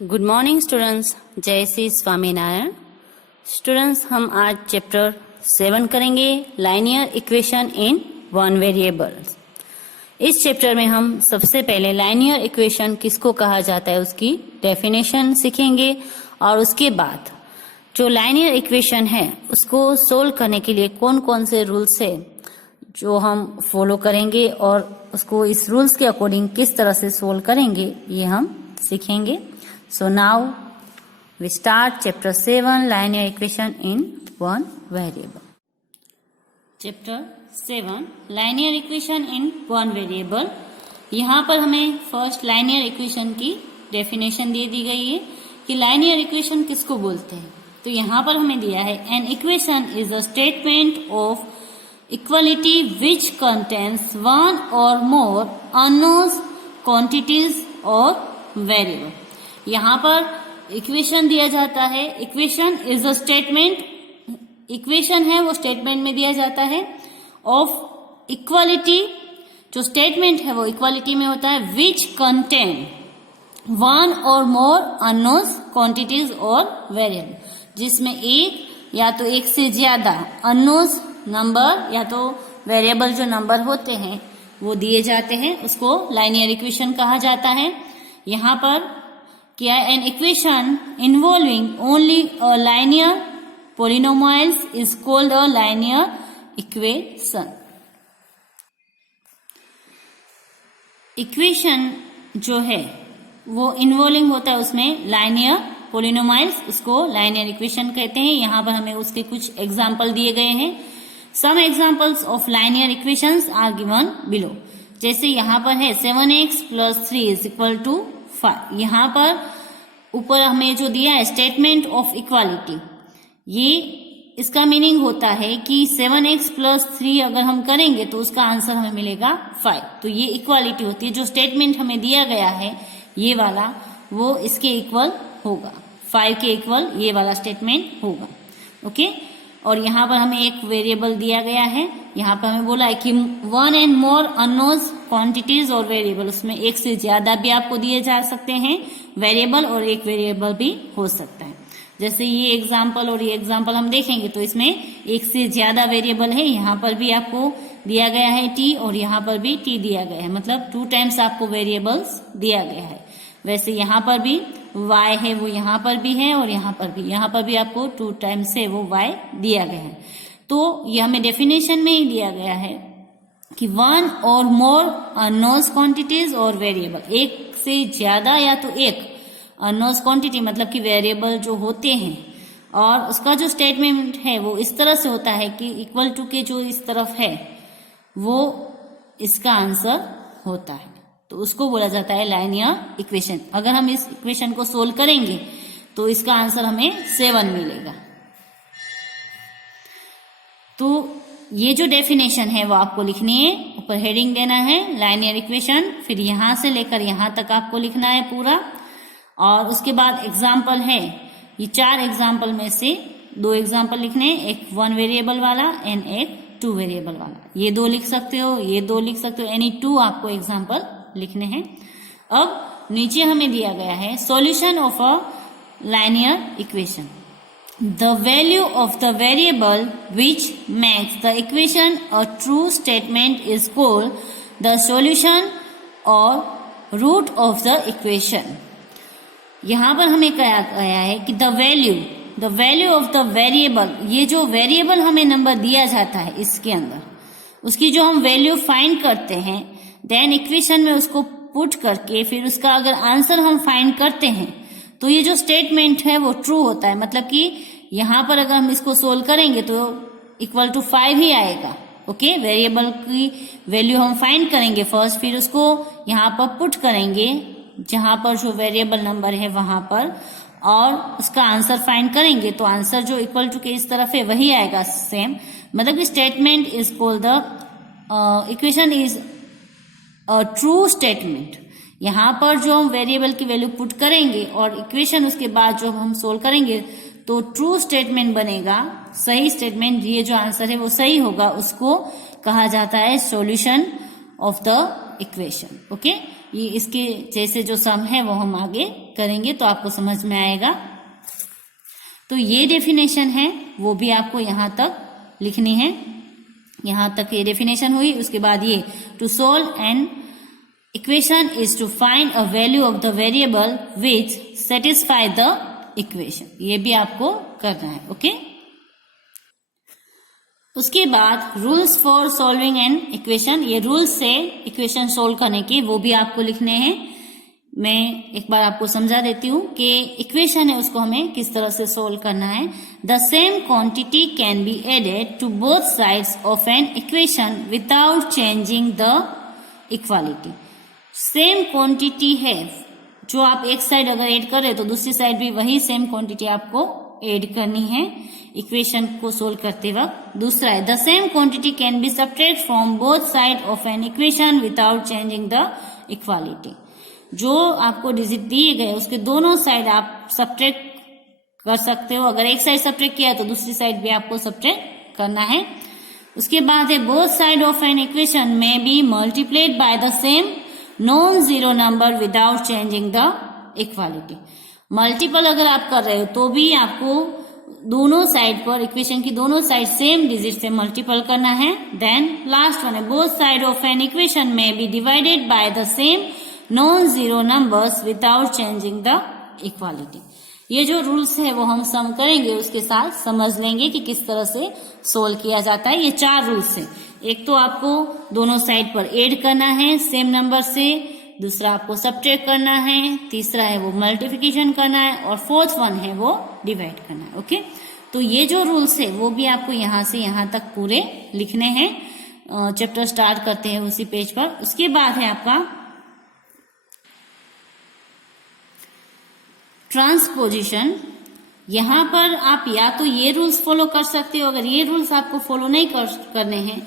Good morning students, जय Shri Swaminarayan. Students, हम आज चैप्टर 7 करेंगे, linear equation in one variable. इस चैप्टर में हम सबसे पहले लाइनियर इक्वेशन किसको कहा जाता है उसकी डेफिनेशन सीखेंगे और उसके बाद जो लाइनियर इक्वेशन है उसको सोल्व करने के लिए कौन कौन से रूल्स है जो हम फॉलो करेंगे और उसको इस रूल्स के अकॉर्डिंग किस तरह से सोल्व करेंगे ये हम सीखेंगे। So now we start chapter 7, linear equation in one variable. Chapter 7, linear equation in one variable. यहाँ पर हमें फर्स्ट लाइनियर इक्वेशन की डेफिनेशन दे दी गई है कि लाइनियर इक्वेशन किसको बोलते हैं। तो यहाँ पर हमें दिया है N equation is a statement of equality which contains one और मोर अननोन क्वांटिटीज और वेरिएबल। यहाँ पर इक्वेशन दिया जाता है, equation is a statement, equation है वो स्टेटमेंट में दिया जाता है ऑफ इक्वालिटी, जो स्टेटमेंट है वो इक्वालिटी में होता है, विच कंटेन वन और मोर अननोन क्वांटिटीज और वेरिएबल, जिसमें एक या तो एक से ज्यादा अननोन नंबर या तो वेरिएबल जो नंबर होते हैं वो दिए जाते हैं, उसको लाइनियर इक्वेशन कहा जाता है। यहाँ पर क्या an equation involving only a linear polynomials is called a linear equation. Equation जो है वो इन्वॉल्विंग होता है उसमें लाइनियर पोलिनोमियल्स, उसको लाइनियर इक्वेशन कहते हैं। यहाँ पर हमें उसके कुछ एग्जाम्पल दिए गए हैं। Some examples of linear equations are given below. जैसे यहाँ पर है 7x + 3 = 5। यहाँ पर ऊपर हमें जो दिया है स्टेटमेंट ऑफ इक्वालिटी, ये इसका मीनिंग होता है कि 7x + 3 अगर हम करेंगे तो उसका आंसर हमें मिलेगा 5। तो ये इक्वालिटी होती है, जो स्टेटमेंट हमें दिया गया है ये वाला वो इसके इक्वल होगा, 5 के इक्वल ये वाला स्टेटमेंट होगा। ओके, और यहाँ पर हमें एक वेरिएबल दिया गया है, यहाँ पर हमें बोला है कि 1 and more अननोन क्वांटिटीज और वेरिएबल, उसमें एक से ज्यादा भी आपको दिए जा सकते हैं वेरिएबल और एक वेरिएबल भी हो सकता है। जैसे ये एग्जाम्पल और ये एग्जाम्पल हम देखेंगे तो इसमें एक से ज्यादा वेरिएबल है, यहाँ पर भी आपको दिया गया है t और यहाँ पर भी t दिया गया है, मतलब 2 टाइम्स आपको वेरिएबल्स दिया गया है। वैसे यहाँ पर भी y है वो यहाँ पर भी है और यहाँ पर भी आपको 2 टाइम्स से वो y दिया गया है। तो ये हमें डेफिनेशन में ही दिया गया है कि 1 और मोर अननोन क्वांटिटीज और वेरिएबल, एक से ज्यादा या तो एक अननोन क्वांटिटी मतलब कि वेरिएबल जो होते हैं, और उसका जो स्टेटमेंट है वो इस तरह से होता है कि इक्वल टू के जो इस तरफ है वो इसका आंसर होता है, तो उसको बोला जाता है लाइनियर इक्वेशन। अगर हम इस इक्वेशन को सोल्व करेंगे तो इसका आंसर हमें 7 मिलेगा। तो ये जो डेफिनेशन है वो आपको लिखनी है, ऊपर हेडिंग देना है लाइनियर इक्वेशन, फिर यहां से लेकर यहां तक आपको लिखना है पूरा, और उसके बाद एग्जाम्पल है, ये 4 एग्जाम्पल में से 2 एग्जाम्पल लिखने हैं, एक 1 वेरिएबल वाला एंड एक 2 वेरिएबल वाला। ये 2 लिख सकते हो, ये 2 लिख सकते हो, एनी 2 आपको एग्जाम्पल लिखने हैं। अब नीचे हमें दिया गया है solution of a linear equation. The value of the variable which makes the equation a true statement is called the solution or root of the equation. यहाँ पर हमें कहा गया है कि the value of the variable, ये जो variable हमें नंबर दिया जाता है इसके अंदर, उसकी जो हम वैल्यू फाइंड करते हैं, देन इक्वेशन में उसको पुट करके फिर उसका अगर आंसर हम फाइंड करते हैं तो ये जो स्टेटमेंट है वो ट्रू होता है। मतलब कि यहाँ पर अगर हम इसको सोल्व करेंगे तो इक्वल टू 5 ही आएगा। ओके, वेरिएबल की वैल्यू हम फाइंड करेंगे फर्स्ट, फिर उसको यहाँ पर पुट करेंगे जहां पर जो वेरिएबल नंबर है वहां पर, और उसका आंसर फाइंड करेंगे तो आंसर जो इक्वल टू के इस तरफ है वही आएगा सेम। मतलब statement is called the equation is a true statement. यहाँ पर जो हम वेरिएबल की वैल्यू पुट करेंगे और इक्वेशन उसके बाद जो हम सोल्व करेंगे तो ट्रू स्टेटमेंट बनेगा, सही स्टेटमेंट, ये जो आंसर है वो सही होगा, उसको कहा जाता है solution of the equation. Okay, ये इसके जैसे जो सम है वो हम आगे करेंगे तो आपको समझ में आएगा। तो ये डेफिनेशन है वो भी आपको यहाँ तक लिखनी है। यहाँ तक ये डेफिनेशन हुई। उसके बाद ये to solve an equation is to find a value of the variable which satisfy the equation, ये भी आपको करना है। ओके, उसके बाद rules for solving an equation, ये रूल्स से इक्वेशन सोल्व करने के वो भी आपको लिखने हैं। मैं एक बार आपको समझा देती हूँ कि इक्वेशन है उसको हमें किस तरह से सोल्व करना है। The same quantity can be added to both sides of an equation without changing the equality. Same quantity है जो आप एक साइड अगर ऐड कर रहे हो तो दूसरी साइड भी वही सेम क्वांटिटी आपको ऐड करनी है इक्वेशन को सोल्व करते वक्त। दूसरा है the same quantity can B subtract from both side of an equation without changing the equality. जो आपको डिजिट दिए गए उसके दोनों साइड आप सब्ट्रैक्ट कर सकते हो। अगर एक साइड सब्ट्रैक्ट किया तो दूसरी साइड भी आपको सब्ट्रैक्ट करना है। उसके बाद है both side of an equation में be multiplied by the same non zero number without changing the equality. Multiple अगर आप कर रहे हो तो भी आपको दोनों साइड पर इक्वेशन की दोनों साइड सेम डिजिट से मल्टीपल करना है। देन लास्ट वन है both side of an equation में be divided by the same non zero numbers without changing the equality. ये जो रूल्स है वो हम सम करेंगे उसके साथ समझ लेंगे कि किस तरह से सोल्व किया जाता है। ये 4 रूल्स है। एक तो आपको दोनों साइड पर ऐड करना है सेम नंबर से, दूसरा आपको सब्ट्रैक्ट करना है, तीसरा है वो मल्टीप्लिकेशन करना है और फोर्थ वन है वो डिवाइड करना है। ओके, तो ये जो रूल्स है वो भी आपको यहाँ से यहाँ तक पूरे लिखने हैं। चैप्टर स्टार्ट करते हैं उसी पेज पर। उसके बाद है आपका ट्रांसपोजिशन। यहाँ पर आप या तो ये रूल्स फॉलो कर सकते हो, अगर ये रूल्स आपको फॉलो नहीं करने हैं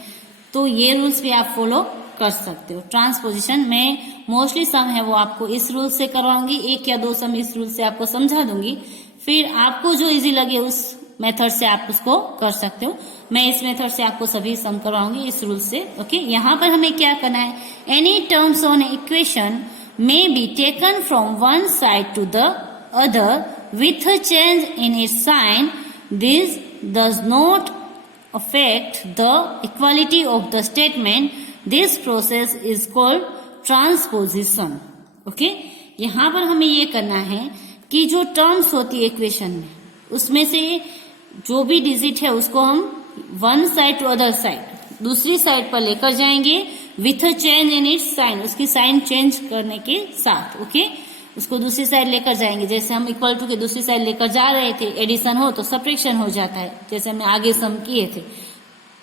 तो ये रूल्स भी आप फॉलो कर सकते हो। ट्रांसपोजिशन में मोस्टली सम है वो आपको इस रूल से करवाऊंगी, 1 या 2 सम इस रूल से आपको समझा दूंगी, फिर आपको जो इजी लगे उस मेथड से आप उसको कर सकते हो। मैं इस मेथड से आपको सभी सम करवाऊंगी इस रूल से। ओके, यहाँ पर हमें क्या करना है, any terms on equation may be taken from one side to the other with a change in its sign. This does not affect the equality of the statement. This process is called transposition. Okay, यहाँ पर हमें ये करना है कि जो terms होती है इक्वेशन में उसमें से जो भी डिजिट है उसको हम one side to other side दूसरी साइड पर लेकर जाएंगे with a change in its sign, उसकी साइन चेंज करने के साथ। ओके, उसको दूसरी साइड लेकर जाएंगे। जैसे हम इक्वल टू के दूसरी साइड लेकर जा रहे थे, एडिशन हो तो सब्ट्रैक्शन हो जाता है, जैसे हमने आगे सम किए थे।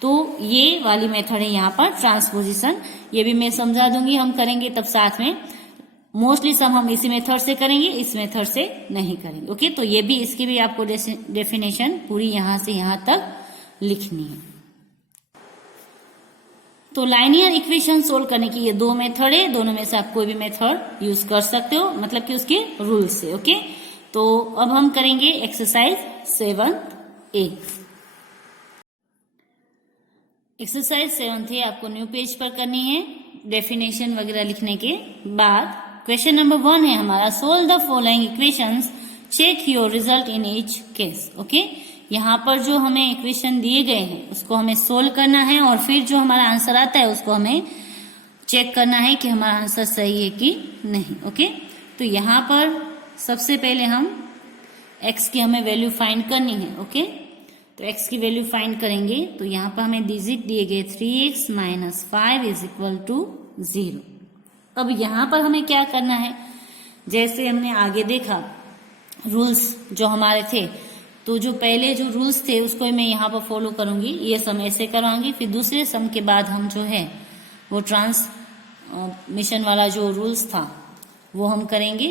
तो ये वाली मेथड है यहाँ पर ट्रांसपोजिशन। ये भी मैं समझा दूंगी, हम करेंगे तब साथ में। मोस्टली सम हम इसी मेथड से करेंगे, इस मेथड से नहीं करेंगे। ओके, तो ये भी इसकी भी आपको डेफिनेशन पूरी यहाँ से यहाँ तक लिखनी है। तो लाइनियर इक्वेशन सोल्व करने की ये 2 मेथड है, दोनों में से आप कोई भी मेथड यूज कर सकते हो, मतलब कि उसके रूल से। ओके, तो अब हम करेंगे एक्सरसाइज 7A। एक्सरसाइज 7A आपको न्यू पेज पर करनी है डेफिनेशन वगैरह लिखने के बाद। क्वेश्चन नंबर 1 है हमारा, solve the following equations, check your result in each case. Okay, यहाँ पर जो हमें इक्वेशन दिए गए हैं उसको हमें सोल्व करना है और फिर जो हमारा आंसर आता है उसको हमें चेक करना है कि हमारा आंसर सही है कि नहीं। ओके, तो यहाँ पर सबसे पहले हम x की हमें वैल्यू फाइंड करनी है। ओके, तो x की वैल्यू फाइंड करेंगे तो यहाँ पर हमें डिजिट दिए गए 3x minus 5 is equal to 0। अब यहाँ पर हमें क्या करना है, जैसे हमने आगे देखा रूल्स जो हमारे थे, तो जो पहले जो रूल्स थे उसको मैं यहाँ पर फॉलो करूंगी, ये सम ऐसे करवाऊंगी, फिर दूसरे सम के बाद हम जो है वो ट्रांसमिशन वाला जो रूल्स था वो हम करेंगे।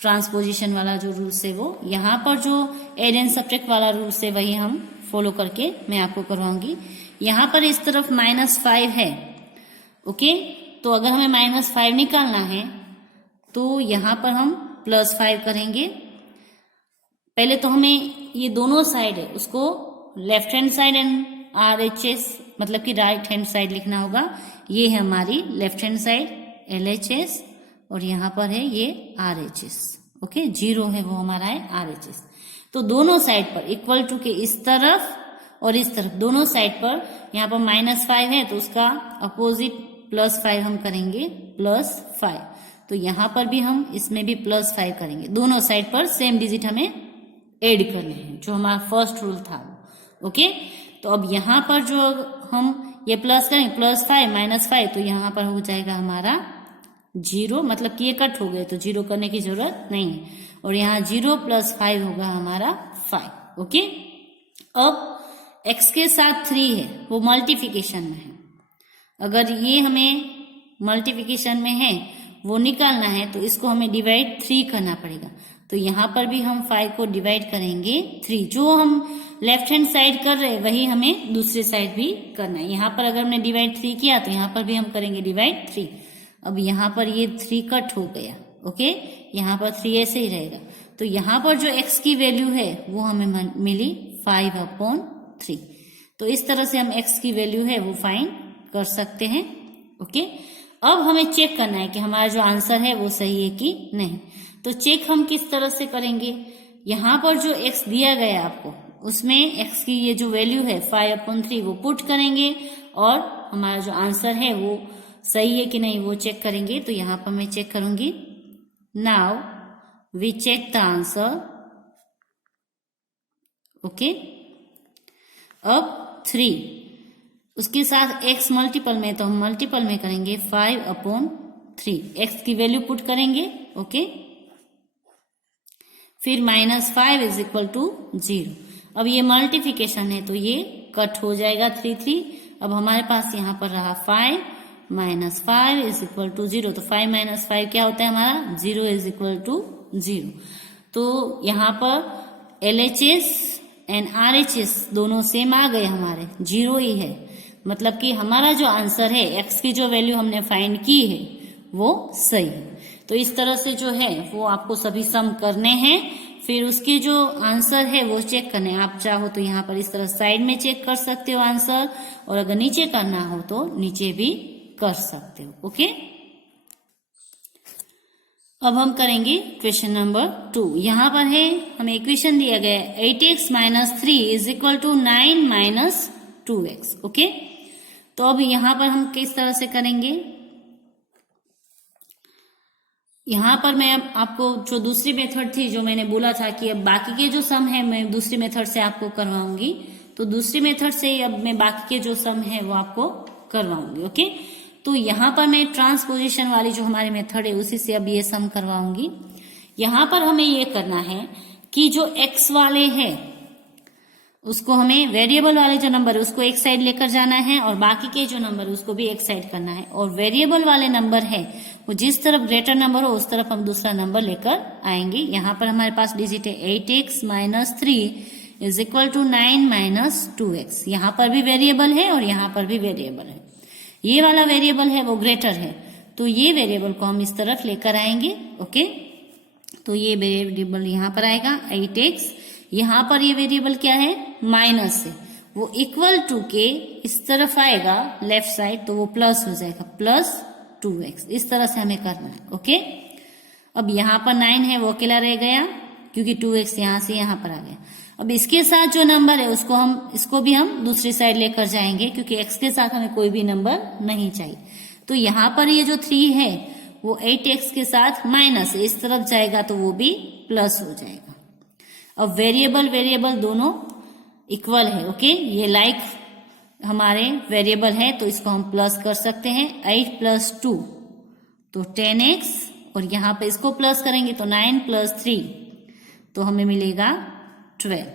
ट्रांसपोजिशन वाला जो रूल्स है वो यहाँ पर जो एड एंड सब्ट्रैक्ट वाला रूल्स है वही हम फॉलो करके मैं आपको करवाऊंगी। यहाँ पर इस तरफ -5 है। ओके, तो अगर हमें -5 निकालना है तो यहाँ पर हम +5 करेंगे। पहले तो हमें ये दोनों साइड है उसको left hand side and RHS मतलब कि राइट हैंड साइड लिखना होगा। ये है हमारी लेफ्ट हैंड साइड LHS और यहाँ पर है ये RHS। ओके, 0 है वो हमारा है RHS। तो दोनों साइड पर इक्वल टू के इस तरफ और इस तरफ दोनों साइड पर, यहाँ पर -5 है तो उसका अपोजिट +5 हम करेंगे +5। तो यहाँ पर भी हम इसमें भी +5 करेंगे। दोनों साइड पर सेम डिजिट हमें ऐड करने हैं, जो हमारा फर्स्ट रूल था। ओके, तो अब यहाँ पर जो हम ये प्लस करेंगे +5 -5, तो यहाँ पर हो जाएगा हमारा 0, मतलब कि ये कट हो गए तो 0 करने की जरूरत नहीं है। और यहाँ 0 + 5 होगा हमारा 5। ओके, अब x के साथ 3 है, वो मल्टीप्लिकेशन में है। अगर ये हमें मल्टीप्लिकेशन में है वो निकालना है तो इसको हमें डिवाइड 3 करना पड़ेगा। तो यहाँ पर भी हम 5 को डिवाइड करेंगे 3। जो हम लेफ्ट हैंड साइड कर रहे हैं वही हमें दूसरे साइड भी करना है। यहाँ पर अगर हमने डिवाइड 3 किया तो यहाँ पर भी हम करेंगे डिवाइड 3। अब यहाँ पर ये 3 कट हो गया। ओके, यहाँ पर 3 ऐसे ही रहेगा। तो यहाँ पर जो x की वैल्यू है वो हमें मिली 5/3। तो इस तरह से हम x की वैल्यू है वो फाइंड कर सकते हैं। ओके, अब हमें चेक करना है कि हमारा जो आंसर है वो सही है कि नहीं। तो चेक हम किस तरह से करेंगे, यहाँ पर जो x दिया गया आपको उसमें x की ये जो वैल्यू है 5/3 वो पुट करेंगे और हमारा जो आंसर है वो सही है कि नहीं वो चेक करेंगे। तो यहाँ पर मैं चेक करूंगी। Now we check the answer. Okay, अब 3 उसके साथ x मल्टीपल में, तो हम मल्टीपल में करेंगे 5/3। x की वैल्यू पुट करेंगे। ओके, फिर -5 = 0। अब ये मल्टीप्लिकेशन है तो ये कट हो जाएगा 3। अब हमारे पास यहाँ पर रहा 5 -5 = 0। तो 5 - 5 क्या होता है हमारा 0 = 0। तो यहाँ पर LHS एंड RHS दोनों सेम आ गए, हमारे 0 ही है। मतलब कि हमारा जो आंसर है x की जो वैल्यू हमने फाइंड की है वो सही है। तो इस तरह से जो है वो आपको सभी सम करने हैं, फिर उसके जो आंसर है वो चेक करने हैं। आप चाहो तो यहाँ पर इस तरह साइड में चेक कर सकते हो आंसर, और अगर नीचे करना हो तो नीचे भी कर सकते हो। ओके, अब हम करेंगे क्वेश्चन नंबर 2। यहाँ पर है हमें इक्वेशन दिया गया है 8x - 3 = 9 - 2x। ओके, तो अब यहाँ पर हम किस तरह से करेंगे, यहाँ पर मैं आपको जो दूसरी मेथड थी जो मैंने बोला था कि अब बाकी के जो सम है मैं दूसरी मेथड से आपको करवाऊंगी, तो दूसरी मेथड से अब मैं बाकी के जो सम है वो आपको करवाऊंगी। ओके, तो यहाँ पर मैं ट्रांसपोजिशन वाली जो हमारी मेथड है उसी से अब ये सम करवाऊंगी। यहाँ पर हमें ये करना है कि जो x वाले है उसको हमें वेरिएबल वाले जो नंबर है उसको एक साइड लेकर जाना है, और बाकी के जो नंबर है उसको भी एक साइड करना है। और वेरिएबल वाले नंबर है वो जिस तरफ ग्रेटर नंबर हो उस तरफ हम दूसरा नंबर लेकर आएंगे। यहाँ पर हमारे पास डिजिट है 8x - 3 = 9 - 2x। यहाँ पर भी वेरिएबल है और यहाँ पर भी वेरिएबल है। ये वाला वेरिएबल है वो ग्रेटर है, तो ये वेरिएबल को हम इस तरफ लेकर आएंगे। ओके, तो ये वेरिएबल यहाँ पर आएगा 8x। यहाँ पर ये वेरिएबल क्या है माइनस है, वो इक्वल टू के इस तरफ आएगा लेफ्ट साइड, तो वो प्लस हो जाएगा +2x। इस तरह से हमें करना है। ओके, अब यहाँ पर 9 है वो अकेला रह गया क्योंकि 2x यहाँ से यहाँ पर आ गया। अब इसके साथ जो नंबर है इसको भी हम दूसरी साइड लेकर जाएंगे क्योंकि x के साथ हमें कोई भी नंबर नहीं चाहिए। तो यहाँ पर ये जो 3 है वो 8x के साथ माइनस है, इस तरफ जाएगा तो वो भी प्लस हो जाएगा। अब वेरिएबल दोनों इक्वल है। ओके, ये लाइक हमारे वेरिएबल है तो इसको हम प्लस कर सकते हैं। 8 + 2 तो 10x, और यहाँ पे इसको प्लस करेंगे तो 9 + 3 तो हमें मिलेगा 12।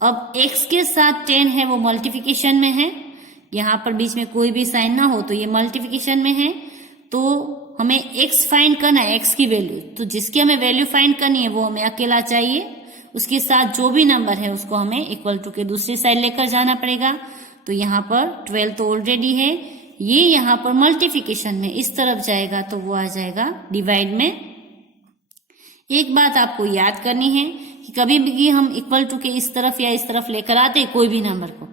अब x के साथ 10 है वो मल्टीप्लिकेशन में है, यहाँ पर बीच में कोई भी साइन ना हो तो ये मल्टीप्लिकेशन में है। तो हमें x फाइंड करना है, x की वैल्यू, तो जिसकी हमें वैल्यू फाइंड करनी है वो हमें अकेला चाहिए। उसके साथ जो भी नंबर है उसको हमें इक्वल टू के दूसरी साइड लेकर जाना पड़ेगा। तो यहाँ पर 12 तो ऑलरेडी है, ये यहाँ पर मल्टीप्लिकेशन में इस तरफ जाएगा तो वो आ जाएगा डिवाइड में। एक बात आपको याद करनी है कि कभी भी हम इक्वल टू के इस तरफ या इस तरफ लेकर आते कोई भी नंबर को,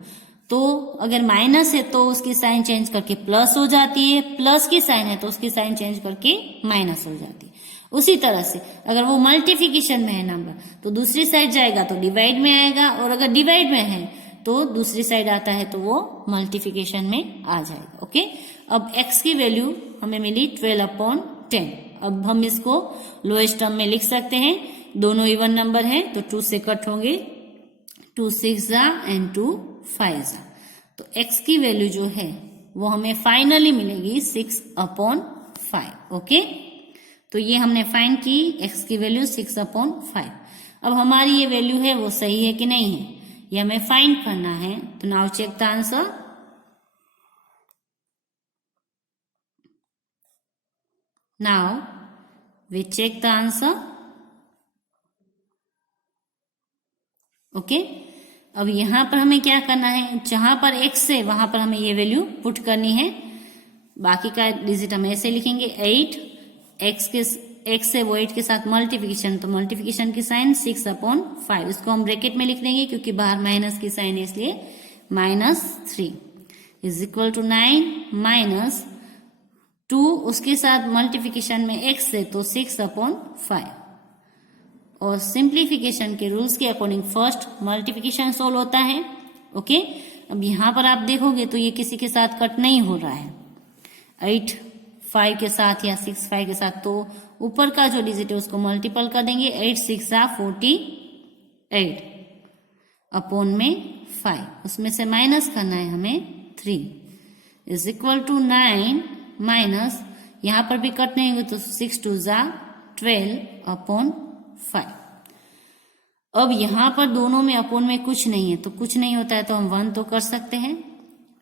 तो अगर माइनस है तो उसकी साइन चेंज करके प्लस हो जाती है, प्लस की साइन है तो उसकी साइन चेंज करके माइनस हो जाती है। उसी तरह से अगर वो मल्टीप्लिकेशन में है नंबर तो दूसरी साइड जाएगा तो डिवाइड में आएगा, और अगर डिवाइड में है तो दूसरी साइड आता है तो वो मल्टीप्लिकेशन में आ जाएगा। ओके, अब x की वैल्यू हमें मिली 12/10। अब हम इसको लोएस्ट टर्म में लिख सकते हैं, दोनों इवन नंबर है तो 2 से कट होंगे, 2 6 एंड 2 5 तो x की वैल्यू जो है वो हमें फाइनली मिलेगी 6/5। ओके, तो ये हमने फाइंड की x की वैल्यू 6/5। अब हमारी ये वैल्यू है वो सही है कि नहीं है ये हमें फाइंड करना है। तो now check the answer. Now we check the answer. Okay, अब यहां पर हमें क्या करना है, जहां पर x है वहां पर हमें ये वैल्यू पुट करनी है, बाकी का डिजिट हम ऐसे लिखेंगे 8, x है वो 8 के साथ मल्टीप्लिकेशन, तो मल्टीप्लिकेशन की साइन 6/5, इसको हम ब्रैकेट में लिख देंगे क्योंकि बाहर माइनस की साइन है इसलिए -3 इज इक्वल टू 9 माइनस 2, उसके साथ मल्टीप्लिकेशन में x है तो 6/5, और सिंप्लीफिकेशन के रूल्स के अकॉर्डिंग फर्स्ट मल्टीप्लिकेशन सोल्व होता है। ओके, अब यहां पर आप देखोगे तो ये किसी के साथ कट नहीं हो रहा है, 8 5 के साथ या 6 5 के साथ, तो ऊपर का जो डिजिट है उसको मल्टीपल कर देंगे, 8 6 48 अपॉन में 5, उसमें से माइनस करना है हमें 3 इज इक्वल टू 9 माइनस, यहां पर भी कट नहीं हुए तो 6 2 12/5। अब यहां पर दोनों में अपॉन में कुछ नहीं है तो कुछ नहीं होता है तो हम 1 तो कर सकते हैं।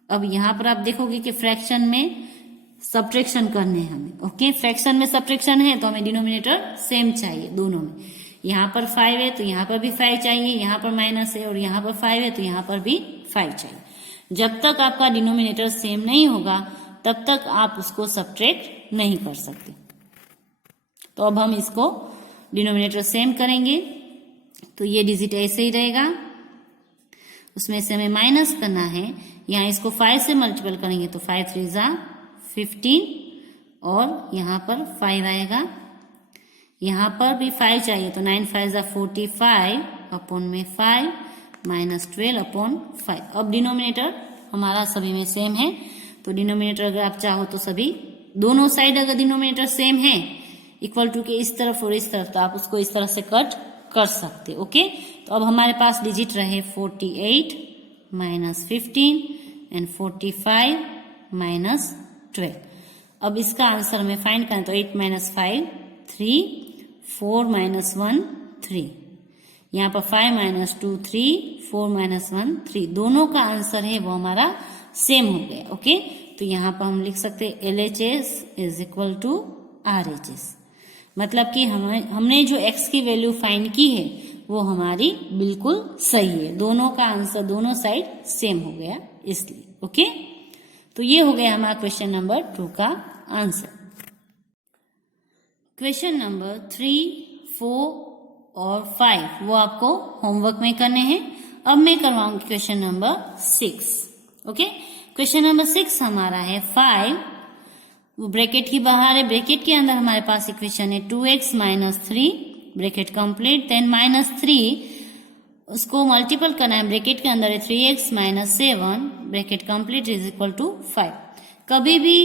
अब यहां पर आप देखोगे कि फ्रैक्शन में सब्ट्रैक्शन करने हैं हमें। ओके, फ्रैक्शन में सब्ट्रैक्शन है तो हमें डिनोमिनेटर सेम चाहिए दोनों में, यहाँ पर 5 है तो यहाँ पर भी 5 चाहिए, यहाँ पर माइनस है और यहाँ पर 5 है तो यहाँ पर भी 5 चाहिए। जब तक आपका डिनोमिनेटर सेम नहीं होगा तब तक आप उसको सब्ट्रैक्ट नहीं कर सकते। तो अब हम इसको डिनोमिनेटर सेम करेंगे तो ये डिजिट ऐसे ही रहेगा, उसमें से हमें माइनस करना है, यहाँ इसको 5 से मल्टीपल करेंगे तो 5 3 15 और यहाँ पर 5 आएगा, यहाँ पर भी 5 चाहिए तो 9 5 45 अपॉन में 5 माइनस 12/5। अब डिनोमिनेटर हमारा सभी में सेम है तो डिनोमिनेटर अगर आप चाहो तो सभी दोनों साइड अगर डिनोमिनेटर सेम है इक्वल टू के इस तरफ और इस तरफ तो आप उसको इस तरह से कट कर सकते। ओके, तो अब हमारे पास डिजिट रहे 48 माइनस 15 एंड 45 माइनस 12। अब इसका आंसर हमें फाइंड करना, तो 8 माइनस 5 3, 4 माइनस 1 3, यहाँ पर 5 माइनस 2 3, 4 माइनस 1 3, दोनों का आंसर है वो हमारा सेम हो गया। ओके, तो यहाँ पर हम लिख सकते हैं LHS is equal to RHS, मतलब कि हमने जो x की वैल्यू फाइंड की है वो हमारी बिल्कुल सही है, दोनों का आंसर दोनों साइड सेम हो गया इसलिए। ओके, तो ये हो गया हमारा क्वेश्चन नंबर 2 का आंसर। क्वेश्चन नंबर 3, 4 और 5 वो आपको होमवर्क में करने हैं। अब मैं करवाऊंगी question number 6। Okay, question number 6 हमारा है 5, वो ब्रैकेट की बाहर है, ब्रैकेट के अंदर हमारे पास इक्वेशन है 2x minus 3 bracket complete, then minus 3 उसको मल्टीपल करना है, ब्रैकेट के अंदर है 3x minus 7 bracket complete is equal to 5। कभी भी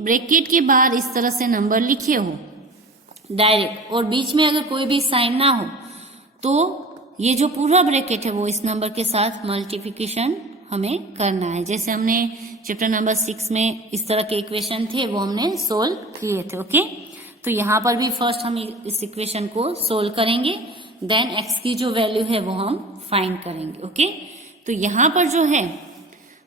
ब्रैकेट के बाहर इस तरह से नंबर लिखे हो डायरेक्ट और बीच में अगर कोई भी साइन ना हो तो ये जो पूरा ब्रैकेट है वो इस नंबर के साथ मल्टीप्लिकेशन हमें करना है। जैसे हमने चैप्टर नंबर 6 में इस तरह के इक्वेशन थे वो हमने सोल्व किए थे। ओके, तो यहाँ पर भी फर्स्ट हम इस इक्वेशन को सोल्व करेंगे, देन x की जो वैल्यू है वो हम फाइंड करेंगे। ओके, तो यहाँ पर जो है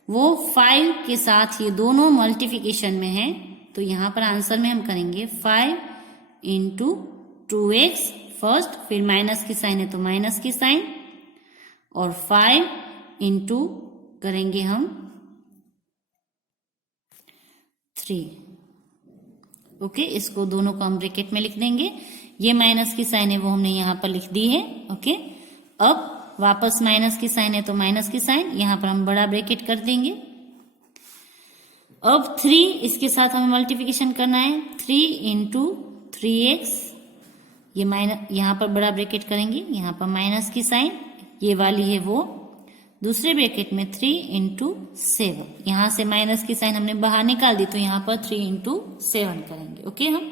वो 5 के साथ ये दोनों मल्टीप्लिकेशन में है, तो यहाँ पर आंसर में हम करेंगे 5 इंटू 2x फर्स्ट, फिर माइनस की साइन है तो माइनस की साइन, और 5 इंटू करेंगे हम 3। ओके, इसको दोनों को हम ब्रैकेट में लिख देंगे, ये माइनस की साइन है वो हमने यहाँ पर लिख दी है। ओके, अब वापस माइनस की साइन है तो माइनस की साइन, यहाँ पर हम बड़ा ब्रैकेट कर देंगे। अब 3 इसके साथ हमें मल्टीप्लिकेशन करना है, 3 इंटू 3x, ये माइनस, यहाँ पर बड़ा ब्रैकेट करेंगे, यहाँ पर माइनस की साइन, ये वाली है वो दूसरे ब्रैकेट में 3 इंटू 7, यहाँ से माइनस की साइन हमने बाहर निकाल दी तो यहाँ पर 3 इंटू 7 करेंगे। ओके, हम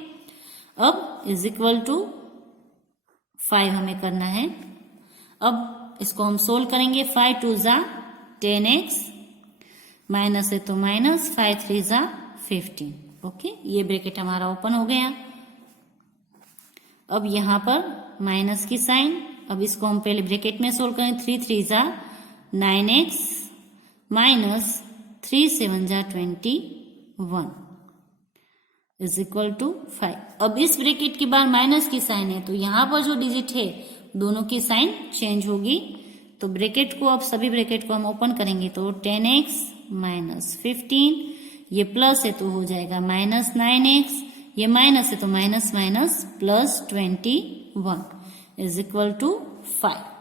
अब इज इक्वल टू 5 हमें करना है। अब इसको हम सोल्व करेंगे, 5 2 ज़ा 10x, माइनस है तो माइनस, 5 3 ज़ा 15। ओके, ये ब्रैकेट हमारा ओपन हो गया। अब यहाँ पर माइनस की साइन, अब इसको हम पहले ब्रैकेट में सोल्व करें, 3 3 ज़ा 9x, माइनस 3 7 ज़ा 21 इज इक्वल टू 5। अब इस ब्रैकेट के बाद माइनस की साइन है तो यहाँ पर जो डिजिट है दोनों की साइन चेंज होगी। तो ब्रैकेट को, अब सभी ब्रैकेट को हम ओपन करेंगे तो 10x माइनस 15, ये प्लस है तो हो जाएगा माइनस 9x, ये माइनस है तो minus minus plus 21 is equal to 5।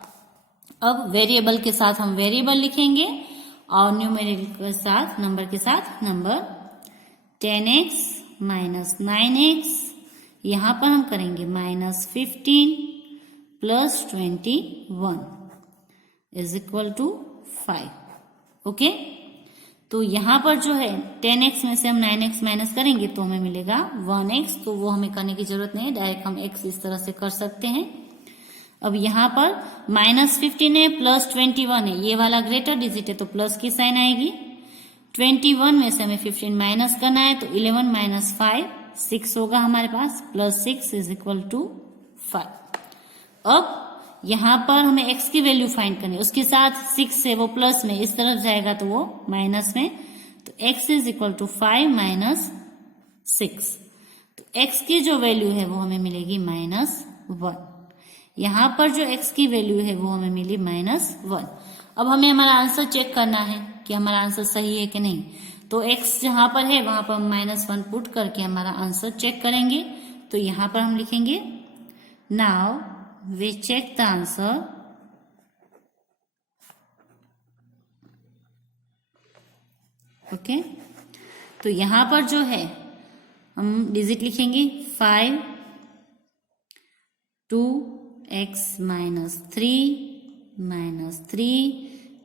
अब वेरिएबल के साथ हम वेरिएबल लिखेंगे और न्यूमेरिकल के साथ, नंबर के साथ नंबर। 10x माइनस 9x, यहाँ पर हम करेंगे minus 15 plus 21 is equal to 5। Okay, तो यहाँ पर जो है 10x में से हम 9x माइनस करेंगे तो हमें मिलेगा 1x, तो वो हमें करने की जरूरत नहीं है, डायरेक्ट हम x इस तरह से कर सकते हैं। अब यहाँ पर माइनस 15 है प्लस 21 है, ये वाला ग्रेटर डिजिट है तो प्लस की साइन आएगी। 21 में से हमें 15 माइनस करना है तो 11 माइनस 5 6 होगा हमारे पास, प्लस 6 इज इक्वल टू 5। अब यहाँ पर हमें x की वैल्यू फाइंड करनी है, उसके साथ 6 से वो प्लस में, इस तरफ जाएगा तो वो माइनस में, तो x is equal to 5 minus 6, तो x की जो वैल्यू है वो हमें मिलेगी -1। यहाँ पर जो x की वैल्यू है वो हमें मिली -1। अब हमें हमारा आंसर चेक करना है कि हमारा आंसर सही है कि नहीं, तो x जहां पर है वहां पर हम -1 पुट करके हमारा आंसर चेक करेंगे। तो यहाँ पर हम लिखेंगे now we check the answer. Okay, तो यहाँ पर जो है हम डिजिट लिखेंगे 5 2x minus 3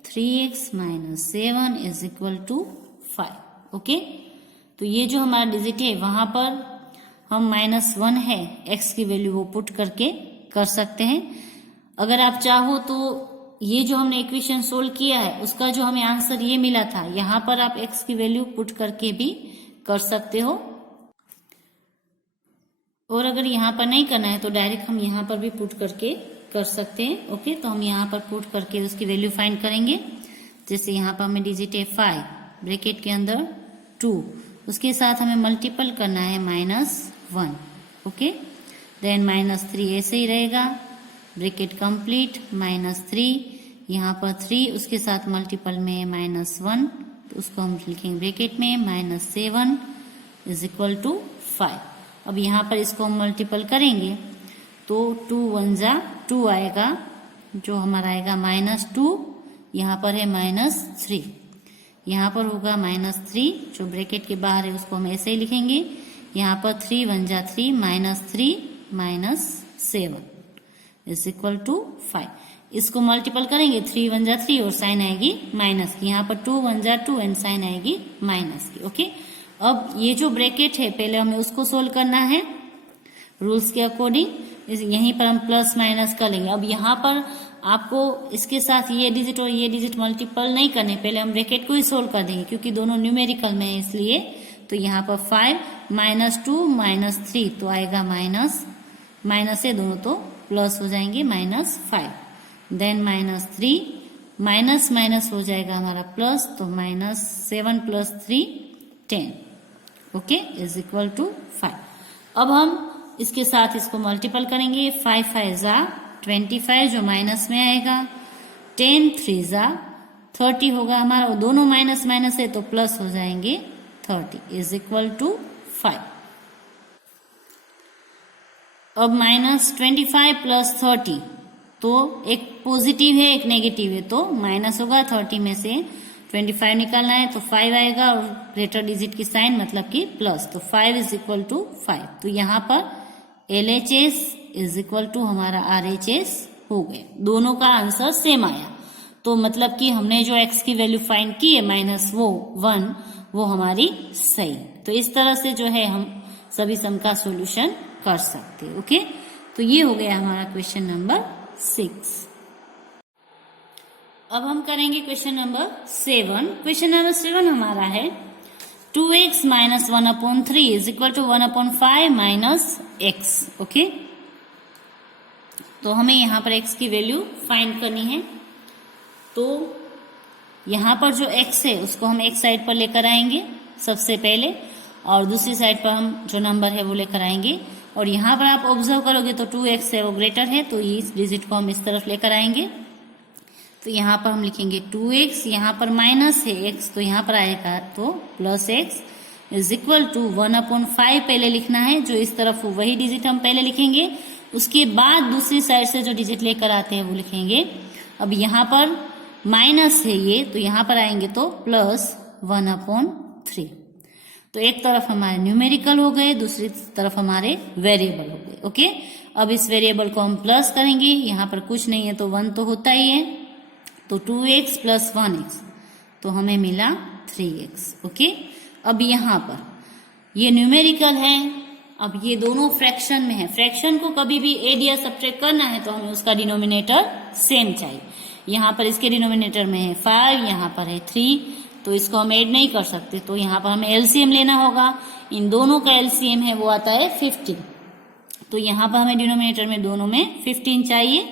3x minus 7 is equal to 5। Okay, तो ये जो हमारा डिजिट है वहां पर हम -1 है, x की वैल्यू वो पुट करके कर सकते हैं। अगर आप चाहो तो ये जो हमने इक्वेशन सोल्व किया है उसका जो हमें आंसर ये मिला था, यहाँ पर आप x की वैल्यू पुट करके भी कर सकते हो, और अगर यहाँ पर नहीं करना है तो डायरेक्ट हम यहाँ पर भी पुट करके कर सकते हैं। ओके, तो हम यहाँ पर पुट करके उसकी वैल्यू फाइंड करेंगे। जैसे यहाँ पर हमें डिजिट है 5, ब्रैकेट के अंदर 2, उसके साथ हमें मल्टीपल करना है -1। ओके, देन -3 ऐसे ही रहेगा, ब्रैकेट कंप्लीट, -3, यहाँ पर 3 उसके साथ मल्टीपल में -1 तो उसको हम लिखेंगे ब्रैकेट में -7 इज इक्वल टू 5। अब यहाँ पर इसको हम मल्टीपल करेंगे तो 2 1 जा 2 आएगा, जो हमारा आएगा -2, यहाँ पर है -3, यहाँ पर होगा -3, जो ब्रैकेट के बाहर है उसको हम ऐसे ही लिखेंगे। यहाँ पर 3 1 जा 3, -3 -7 इज इक्वल टू 5। इसको मल्टीपल करेंगे 3 1 जा 3 और साइन आएगी माइनस की, यहाँ पर 2 1 जा 2 एंड साइन आएगी माइनस की। ओके, अब ये जो ब्रैकेट है पहले हमें उसको सोल्व करना है रूल्स के अकॉर्डिंग, यहीं पर हम प्लस माइनस कर लेंगे। अब यहाँ पर आपको इसके साथ ये डिजिट और ये डिजिट मल्टीपल नहीं करने, पहले हम ब्रैकेट को ही सोल्व कर देंगे क्योंकि दोनों न्यूमेरिकल में है इसलिए। तो यहाँ पर 5 -2 -3 तो आएगा माइनस है, दोनों तो प्लस हो जाएंगे -5, देन -3 माइनस हो जाएगा हमारा प्लस, तो -7 + 3 10। Okay, is equal to 5। अब हम इसके साथ इसको मल्टीपल करेंगे, 5 5 जा 25 जो माइनस में आएगा, 10 3 जा 30 होगा हमारा, और दोनों माइनस है तो प्लस हो जाएंगे 30 इज इक्वल टू 5। अब -25 + 30 तो एक पॉजिटिव है एक नेगेटिव है, तो माइनस होगा। 30 में से 25 निकालना है तो 5 आएगा, और ग्रेटर डिजिट की साइन मतलब कि प्लस, तो 5 इज इक्वल टू 5। तो यहाँ पर LHS इज इक्वल टू हमारा RHS हो गए। दोनों का आंसर सेम आया, तो मतलब कि हमने जो x की वैल्यू फाइंड की है माइनस वो 1, वो हमारी सही। तो इस तरह से जो है हम सभी सम का सॉल्यूशन कर सकते हैं। ओके, तो ये हो गया हमारा क्वेश्चन नंबर 6। अब हम करेंगे क्वेश्चन नंबर 7। क्वेश्चन नंबर 7 हमारा है 2x minus 1/3 is equal to 1/5 minus x। Okay, तो हमें यहाँ पर x की वैल्यू फाइंड करनी है। तो यहाँ पर जो x है उसको हम एक साइड पर लेकर आएंगे सबसे पहले, और दूसरी साइड पर हम जो नंबर है वो लेकर आएंगे। और यहाँ पर आप ऑब्जर्व करोगे तो 2x है वो ग्रेटर है, तो इस डिजिट को हम इस तरफ लेकर आएंगे। तो यहाँ पर हम लिखेंगे 2x, यहाँ पर माइनस है x तो यहाँ पर आएगा तो plus x is equal to 1/5 पहले लिखना है, जो इस तरफ वही डिजिट हम पहले लिखेंगे, उसके बाद दूसरी साइड से जो डिजिट लेकर आते हैं वो लिखेंगे। अब यहाँ पर माइनस है ये, तो यहाँ पर आएंगे तो प्लस 1/3। तो एक तरफ हमारे न्यूमेरिकल हो गए, दूसरी तरफ हमारे वेरिएबल हो गए। ओके, अब इस वेरिएबल को हम प्लस करेंगे, यहाँ पर कुछ नहीं है तो 1 तो होता ही है, तो 2x प्लस 1x, तो हमें मिला 3x। ओके, अब यहाँ पर ये न्यूमेरिकल है, अब ये दोनों फ्रैक्शन में है। फ्रैक्शन को कभी भी एड या सब्ट्रैक्ट करना है तो हमें उसका डिनोमिनेटर सेम चाहिए। यहाँ पर इसके डिनोमिनेटर में है 5, यहाँ पर है 3, तो इसको हम ऐड नहीं कर सकते, तो यहाँ पर हमें एलसीएम लेना होगा। इन दोनों का एलसीएम है वो आता है 15, तो यहाँ पर हमें डिनोमिनेटर में दोनों में 15 चाहिए।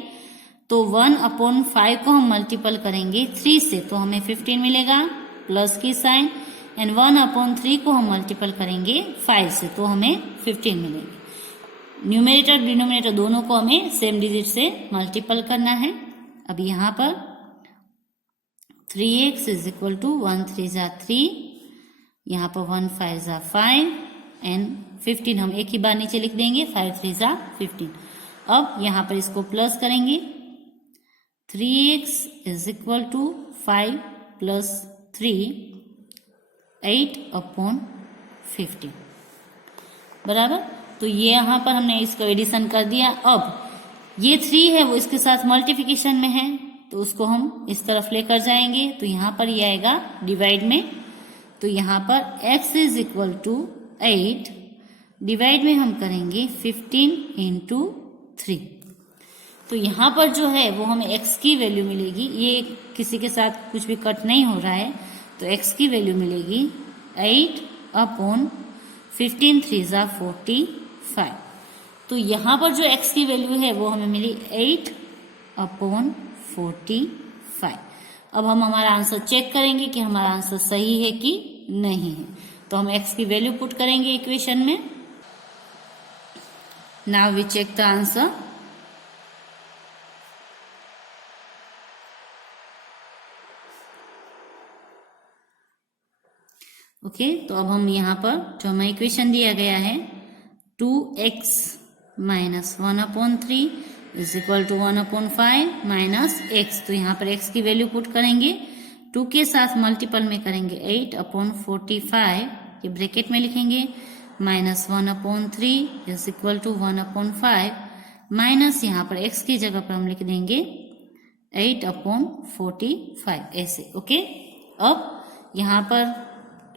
तो 1/5 को हम मल्टीपल करेंगे 3 से तो हमें 15 मिलेगा प्लस की साइन, एंड 1/3 को हम मल्टीपल करेंगे 5 से तो हमें 15 मिलेंगे। न्यूमेरेटर डिनोमिनेटर दोनों को हमें सेम डिजिट से मल्टीपल करना है। अब यहाँ पर 3x इज इक्वल टू 1 3 जा 3, यहाँ पर 1 5 जा 5 एंड 15 हम एक ही बार नीचे लिख देंगे, 5 3 जा 15। अब यहाँ पर इसको प्लस करेंगे, 3x is equal to 5 plus 3 8/15 बराबर। तो ये यहाँ पर हमने इसको एडिशन कर दिया। अब ये 3 है वो इसके साथ मल्टीप्लिकेशन में है, तो उसको हम इस तरफ लेकर जाएंगे, तो यहाँ पर ये आएगा डिवाइड में। तो यहाँ पर x is equal to 8, divide में हम करेंगे 15 इंटू 3। तो यहाँ पर जो है वो हमें x की वैल्यू मिलेगी, ये किसी के साथ कुछ भी कट नहीं हो रहा है, तो x की वैल्यू मिलेगी 8/15 3 जा 45। तो यहाँ पर जो x की वैल्यू है वो हमें मिली 8/45। अब हम हमारा आंसर चेक करेंगे कि हमारा आंसर सही है कि नहीं है। तो हम x की वैल्यू पुट करेंगे इक्वेशन में। Now we check the answer. Okay, तो अब हम यहाँ पर जो हमें इक्वेशन दिया गया है 2x minus 1/3 is equal to 1/5 minus x, तो यहाँ पर x की वैल्यू पुट करेंगे, 2 के साथ मल्टीपल में करेंगे 8/45, ये ब्रैकेट में लिखेंगे, minus 1/3 is equal to 1/5 minus यहाँ पर x की जगह पर हम लिख देंगे 8/45 ऐसे। ओके, अब यहाँ पर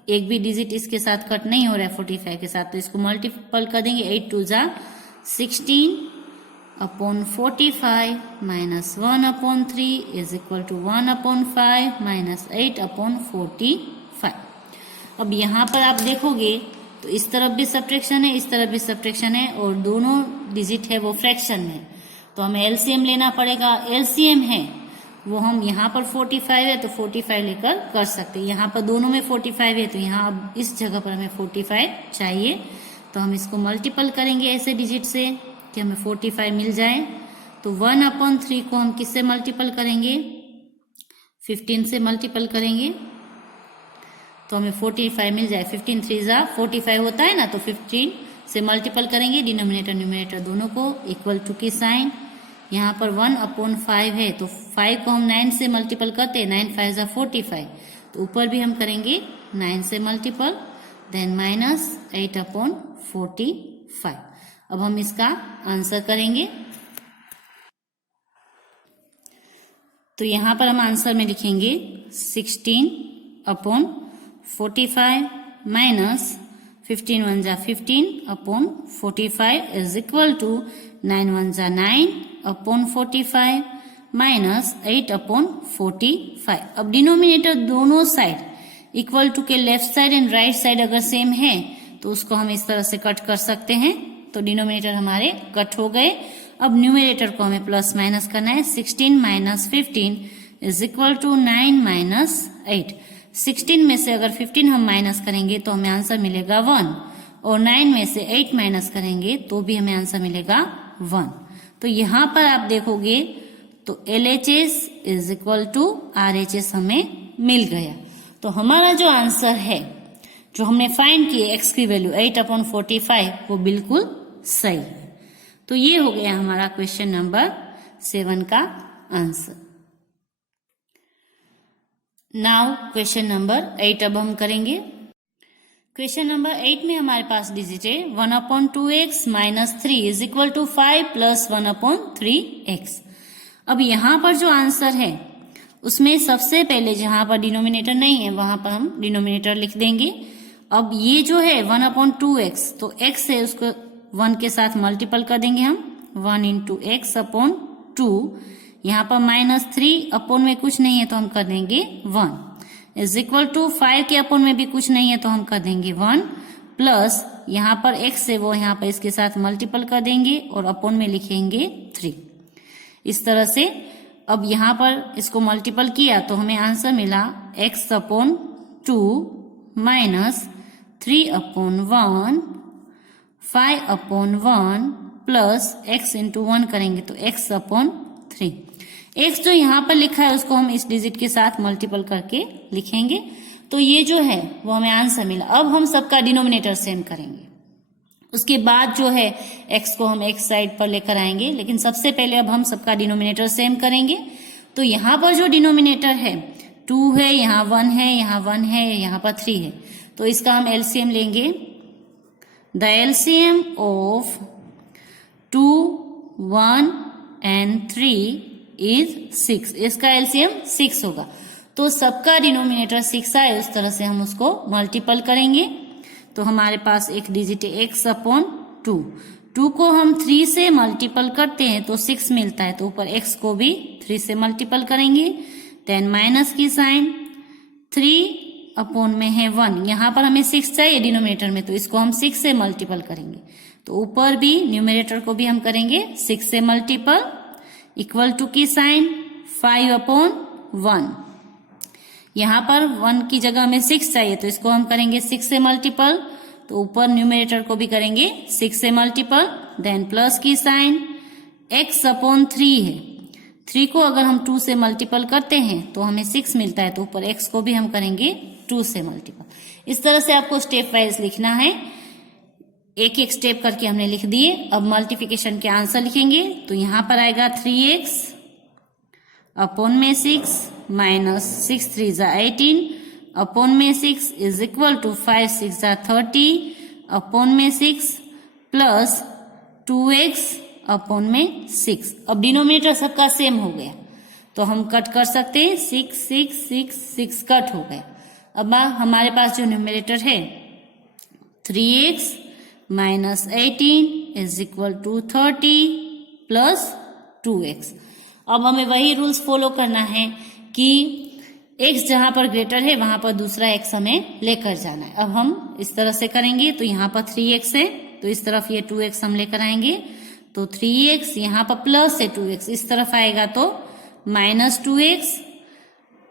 एक भी डिजिट इसके साथ कट नहीं हो रहा है 45 के साथ, तो इसको मल्टीपल कर देंगे, 8 2 जा 16/45 minus 1/3 is equal to 1/5 minus 8/45। अब यहाँ पर आप देखोगे तो इस तरफ भी सब्ट्रैक्शन है, इस तरफ भी सब्ट्रैक्शन है, और दोनों डिजिट है वो फ्रैक्शन में, तो हमें एलसीएम लेना पड़ेगा। एलसीएम है वो हम यहाँ पर 45 है तो 45 लेकर कर सकते हैं, यहाँ पर दोनों में 45 है तो यहाँ अब इस जगह पर हमें 45 चाहिए, तो हम इसको मल्टीपल करेंगे ऐसे डिजिट से कि हमें 45 मिल जाए। तो 1/3 को हम किससे मल्टीपल करेंगे, 15 से मल्टीपल करेंगे तो हमें 45 मिल जाए। 15 3 जा 45 होता है ना, तो 15 से मल्टीपल करेंगे, डिनोमिनेटर न्यूमिनेटर दोनों को इक्वल टू की साइन, यहाँ पर 1/5 है, तो 5 को हम 9 से मल्टीपल करते हैं, 9 5 जा 45, तो ऊपर भी हम करेंगे 9 से मल्टीपल, देन माइनस 8/45। अब हम इसका आंसर करेंगे, तो यहाँ पर हम आंसर में लिखेंगे 16/45 माइनस 15 1 जा 15/45 इज इक्वल टू 9 1 जा 9/45 माइनस 8/45। अब डिनोमिनेटर दोनों साइड इक्वल टू के left side and right side अगर सेम है तो उसको हम इस तरह से कट कर सकते हैं, तो डिनोमिनेटर हमारे कट हो गए। अब न्यूमरेटर को हमें प्लस माइनस करना है, 16 minus 15 is equal to 9 minus 8। 16 में से अगर 15 हम माइनस करेंगे तो हमें आंसर मिलेगा 1, और 9 में से 8 माइनस करेंगे तो भी हमें आंसर मिलेगा 1। तो यहाँ पर आप देखोगे तो LHS is equal to RHS हमें मिल गया। तो हमारा जो आंसर है, जो हमने फाइंड किए x की वैल्यू 8/45, वो बिल्कुल सही है। तो ये हो गया हमारा क्वेश्चन नंबर 7 का आंसर। नाउ क्वेश्चन नंबर 8 अब हम करेंगे। क्वेश्चन नंबर 8 में हमारे पास डिजिट है 1/2x minus 3 is equal to 5 plus 1/3x। अब यहाँ पर जो आंसर है उसमें सबसे पहले जहां पर डिनोमिनेटर नहीं है वहां पर हम डिनोमिनेटर लिख देंगे। अब ये जो है 1/2x, तो x है उसको 1 के साथ मल्टीपल कर देंगे हम, 1 इंटू x अपॉन 2। यहाँ पर माइनस 3 अपॉन में कुछ नहीं है तो हम कर देंगे 1 इज इक्वल टू 5 के अपॉन में भी कुछ नहीं है तो हम कर देंगे 1 प्लस यहाँ पर x है वो यहाँ पर इसके साथ मल्टीपल कर देंगे और अपॉन में लिखेंगे 3। इस तरह से अब यहाँ पर इसको मल्टीपल किया तो हमें आंसर मिला x/2 minus 3/1 5/1 plus x into 1 करेंगे तो x/3। x जो यहाँ पर लिखा है उसको हम इस डिजिट के साथ मल्टीपल करके लिखेंगे, तो ये जो है वो हमें आंसर मिला। अब हम सबका डिनोमिनेटर सेम करेंगे, उसके बाद जो है x को हम x साइड पर लेकर आएंगे, लेकिन सबसे पहले अब हम सबका डिनोमिनेटर सेम करेंगे। तो यहाँ पर जो डिनोमिनेटर है 2 है, यहाँ 1 है, यहाँ 1 है, यहाँ पर 3 है, तो इसका हम एलसीएम लेंगे। The LCM of 2, 1 and 3 is 6। इसका एलसीएम 6 होगा, तो सबका डिनोमिनेटर 6 आए उस तरह से हम उसको मल्टीपल करेंगे। तो हमारे पास एक डिजिट है x/2। 2 को हम 3 से मल्टीपल करते हैं तो 6 मिलता है, तो ऊपर x को भी 3 से मल्टीपल करेंगे, देन माइनस की साइन, 3 में है 1। यहाँ पर हमें 6 चाहिए डिनोमिनेटर में, तो इसको हम 6 से मल्टीपल करेंगे, तो ऊपर भी न्यूमरेटर को भी हम करेंगे 6 से मल्टीपल, इक्वल टू की साइन 5/1। यहाँ पर 1 की जगह हमें 6 चाहिए तो इसको हम करेंगे 6 से मल्टीपल, तो ऊपर न्यूमरेटर को भी करेंगे 6 से मल्टीपल, देन प्लस की साइन, x/3 है। 3 को अगर हम 2 से मल्टीपल करते हैं तो हमें 6 मिलता है, तो ऊपर x को भी हम करेंगे 2 से मल्टीपल। इस तरह से आपको स्टेप वाइज लिखना है, एक एक स्टेप करके हमने लिख दिए। अब मल्टीप्लिकेशन के आंसर लिखेंगे, तो यहाँ पर आएगा 3x अपॉन में 6 माइनस 6 3 जा 18 अपॉन में 6 इज इक्वल टू 5 6 जा 30 अपॉन में 6 प्लस 2x अपॉन में 6। अब डिनोमिनेटर सबका सेम हो गया तो हम कट कर सकते हैं, 6 6 6 6 कट हो गया। अब हमारे पास जो न्यूमरेटर है 3x minus 18 is equal to 30 plus 2x। अब हमें वही रूल्स फॉलो करना है कि x जहां पर ग्रेटर है वहां पर दूसरा x हमें लेकर जाना है। अब हम इस तरह से करेंगे, तो यहाँ पर 3x है तो इस तरफ ये 2x हम लेकर आएंगे, तो 3x यहाँ पर प्लस है 2x, इस तरफ आएगा तो माइनस 2x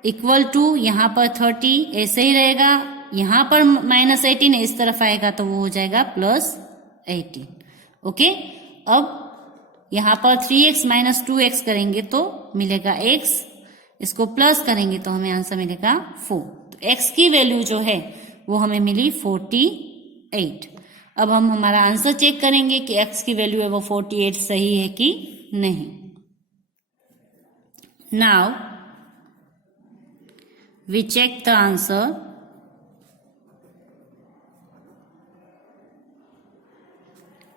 इक्वल टू यहाँ पर 30 ऐसे ही रहेगा, यहाँ पर माइनस 18 है, इस तरफ आएगा तो वो हो जाएगा प्लस 18। ओके, अब यहाँ पर 3x माइनस 2x करेंगे तो मिलेगा x, इसको प्लस करेंगे तो हमें आंसर मिलेगा 4। तो x की वैल्यू जो है वो हमें मिली 48। अब हम हमारा आंसर चेक करेंगे कि x की वैल्यू है वो 48 सही है कि नहीं। now we check the answer.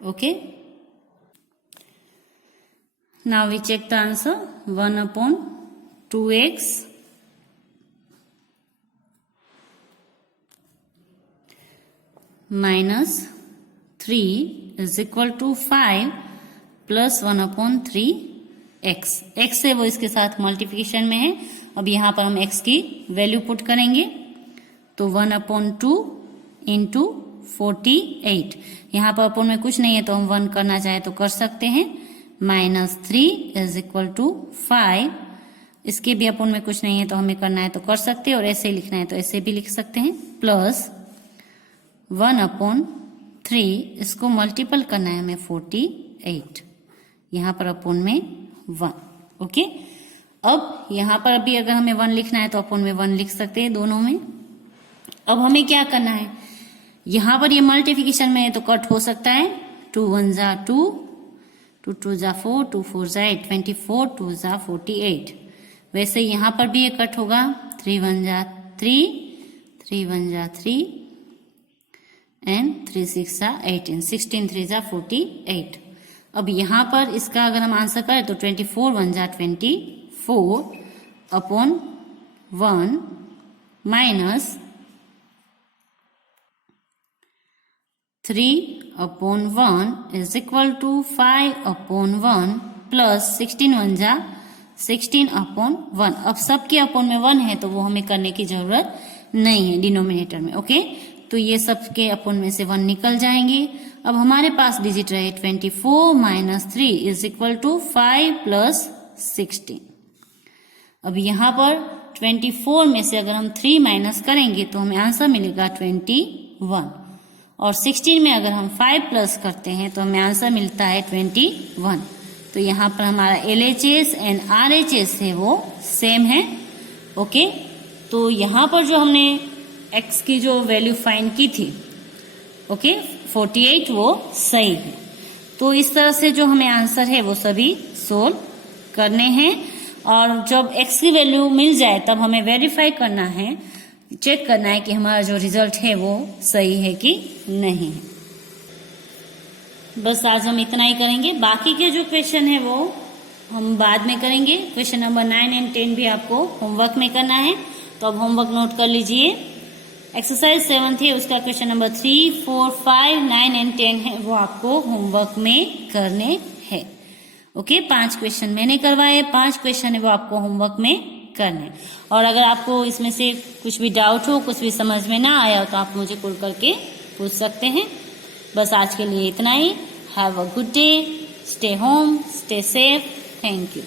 Okay, now we check the answer. 1 upon 2x minus 3 is equal to 5 plus 1 upon 3x. x है वो इसके साथ मल्टीप्लिकेशन में है. अब यहां पर हम x की वैल्यू पुट करेंगे तो 1 अपॉन 2 इंटू 48. यहां पर अपॉन में कुछ नहीं है तो हम 1 करना चाहे तो कर सकते हैं. Minus 3 is equal to 5. इसके भी अपॉन में कुछ नहीं है तो हमें करना है तो कर सकते हैं और ऐसे लिखना है तो ऐसे भी लिख सकते हैं. प्लस 1 अपॉन 3 इसको मल्टीपल करना है हमें 48. यहां पर अपॉन में 1. ओके, अब यहां पर अभी अगर हमें 1 लिखना है तो अपॉन में 1 लिख सकते हैं दोनों में. अब हमें क्या करना है, यहां पर ये मल्टीप्लिकेशन में है तो कट हो सकता है. 2 1 जा 2, 2 2 जा 4, 2 4 जा 8, 24, 2 जा 48. वैसे यहां पर भी ये कट होगा. 3 1 जा 3, 3 1 जा 3 एंड 3 6 जा 18, 16 3 जा 48. अब यहां पर इसका अगर हम आंसर करें तो 24 1 जा 24 upon 1 minus 3 upon 1 is equal to 5 upon 1 plus 16 1 जा 16 अपॉन 1. अब सबके अपॉन में 1 है तो वो हमें करने की जरूरत नहीं है डिनोमिनेटर में. ओके, तो ये सबके अपॉन में से 1 निकल जाएंगे. अब हमारे पास डिजिट रहे 24 minus 3 is equal to 5 plus 16. अब यहां पर 24 में से अगर हम 3 माइनस करेंगे तो हमें आंसर मिलेगा 21. और 16 में अगर हम 5 प्लस करते हैं तो हमें आंसर मिलता है 21. तो यहाँ पर हमारा LHS एंड RHS है वो सेम है. ओके, तो यहाँ पर जो हमने x की जो वैल्यू फाइंड की थी, ओके 48, वो सही है. तो इस तरह से जो हमें आंसर है वो सभी सोल्व करने हैं. और जब x की वैल्यू मिल जाए तब हमें वेरीफाई करना है, चेक करना है कि हमारा जो रिजल्ट है वो सही है कि नहीं है. बस आज हम इतना ही करेंगे. बाकी के जो क्वेश्चन है वो हम बाद में करेंगे. क्वेश्चन नंबर 9 एंड 10 भी आपको होमवर्क में करना है. तो अब होमवर्क नोट कर लीजिए. एक्सरसाइज 7 है उसका क्वेश्चन नंबर 3, 4, 5, 9 एंड 10 है वो आपको होमवर्क में करने हैं. ओके, 5 क्वेश्चन मैंने करवाए, 5 क्वेश्चन है वो आपको होमवर्क में करने. और अगर आपको इसमें से कुछ भी डाउट हो, कुछ भी समझ में ना आया हो तो आप मुझे कॉल करके पूछ सकते हैं. बस आज के लिए इतना ही. Have a good day, stay home, stay safe. Thank you.